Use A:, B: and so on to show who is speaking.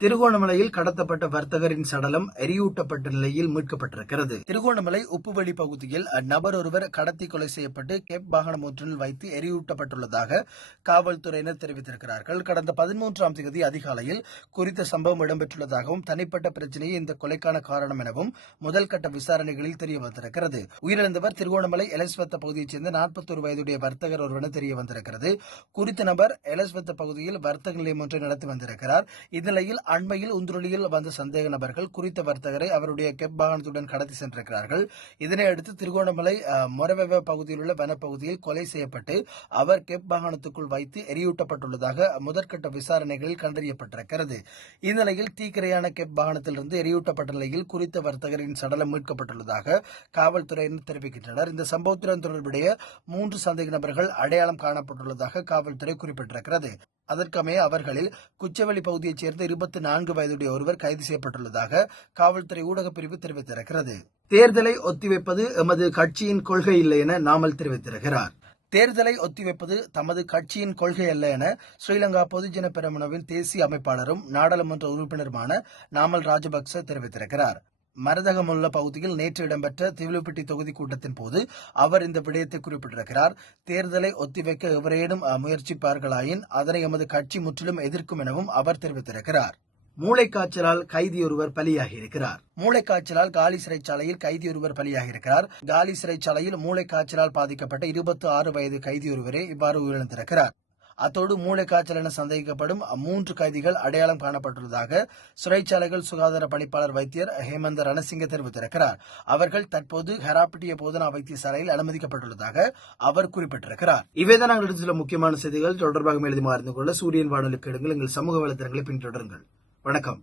A: திருகோணமலையில் கடத்தப்பட்ட வர்த்தகரின் சடலம் எரியூட்டப்பட்ட நிலையில் மீட்கப்பட்டிருக்கிறது. திருகோணமலை உப்புவெளி பகுதியில் அந்நபர் ஒருவர் கடத்தி கொலை செய்யப்பட்டு கேப் வாகனம் ஒன்றில் வைத்து எரியூட்டப்பட்டுள்ளதாக காவல்துறையினர் தெரிவித்திருக்கிறார்கள். கடந்த பதிமூன்றாம் தேதி அதிகாலையில் குறித்த சம்பவம் இடம்பெற்றுள்ளதாகவும் தனிப்பட்ட பிரச்சனையே இந்த கொலைக்கான காரணம் எனவும் முதல் கட்ட விசாரணைகளில் தெரிய வந்திருக்கிறது. உயிரிழந்தவர் திருகோணமலை எலஸ்வத்த பகுதியைச் சேர்ந்த நாற்பத்தொரு வயதுடைய வர்த்தகர் ஒருவன தெரிய வந்திருக்கிறது. குறித்த நபர் எலஸ்வத்த பகுதியில் வர்த்தக நிலையம் ஒன்றை நடத்தி வந்திருக்கிறார். இந்நிலையில் அண்மையில் உந்துருளியில் வந்த சந்தேக நபர்கள் குறித்த வர்த்தகரை அவருடைய கெப் வாகனத்துடன் கடத்தி சென்றிருக்கிறார்கள். இதனை அடுத்து திருகோணமலை மொரவெவ பகுதியில் உள்ள வனப்பகுதியில் கொலை செய்யப்பட்டு அவர் கெப் வாகனத்துக்குள் வைத்து எரியூட்டப்பட்டுள்ளதாக முதற்கட்ட விசாரணைகளில் கண்டறியப்பட்டிருக்கிறது. இந்நிலையில் தீக்கிரையான கெப் வாகனத்திலிருந்து எரியூட்டப்பட்ட நிலையில் குறித்த வர்த்தகரின் சடலம் மீட்கப்பட்டுள்ளதாக காவல்துறையினர் தெரிவிக்கின்றனர். இந்த சம்பவத்துடன் தொடர்புடைய மூன்று சந்தேக நபர்கள் அடையாளம் காணப்பட்டுள்ளதாக காவல்துறை குறிப்பிட்டிருக்கிறது. அதற்கமைய அவர்களில் குச்சவெளி பகுதியைச் சேர்ந்த இருபத்தி நான்கு வயதுடைய ஒருவர் கைது செய்யப்பட்டுள்ளதாக காவல்துறை ஊடகப் பிரிவு தெரிவித்திருக்கிறது. தேர்தலை ஒத்திவைப்பது எமது கட்சியின் கொள்கை இல்லை என நாமல் தெரிவித்திருக்கிறார். தேர்தலை ஒத்திவைப்பது தமது கட்சியின் கொள்கை அல்ல என ஸ்ரீலங்கா பொதுஜன பெரமுனவின் தேசிய அமைப்பாளரும் நாடாளுமன்ற உறுப்பினருமான நாமல் ராஜபக்ச தெரிவித்திருக்கிறார். மரதகமுள்ள பகுதியில் நேற்று இடம்பெற்ற திவிலுப்பட்டி தொகுதி கூட்டத்தின் போது அவர் இந்த விடயத்தை குறிப்பிட்டிருக்கிறார். தேர்தலை ஒத்திவைக்க எவரேனும் முயற்சிப்பார்களாயின் அதனை எமது கட்சி முற்றிலும் எதிர்க்கும் எனவும் அவர் தெரிவித்திருக்கிறார். மூளைக்காய்ச்சலால் கைதியொருவர் பலியாகியிருக்கிறார். மூளைக்காய்ச்சலால் காலி சிறைச்சாலையில் கைதியொருவர் பலியாகியிருக்கிறார். காலி சிறைச்சாலையில் மூளைக்காய்ச்சலால் பாதிக்கப்பட்ட இருபத்தி ஆறு வயது கைதியொருவரே இவ்வாறு உயிரிழந்திருக்கிறார். அத்தோடு மூளைக்காய்ச்சல் என சந்தேகிக்கப்படும் மூன்று கைதிகள் அடையாளம் காணப்பட்டுள்ளதாக சிறைச்சாலைகள் சுகாதார பணிப்பாளர் வைத்தியர் ஹேமந்த ரணசிங்க தெரிவித்திருக்கிறார். அவர்கள் தற்போது ஹெராப்பிட்டிய போதனா வைத்தியசாலையில் அனுமதிக்கப்பட்டுள்ளதாக அவர் குறிப்பிட்டிருக்கிறார். இவைதான் நாங்கள் எடுத்துள்ள முக்கியமான செய்திகள். தொடர்பாக எழுதி அறிந்து கொள்ள சூரியன் வானொலிக்கு எடுங்கள் எங்கள் சமூக வலைத்தளங்களை பின்தொடருங்கள். வணக்கம்.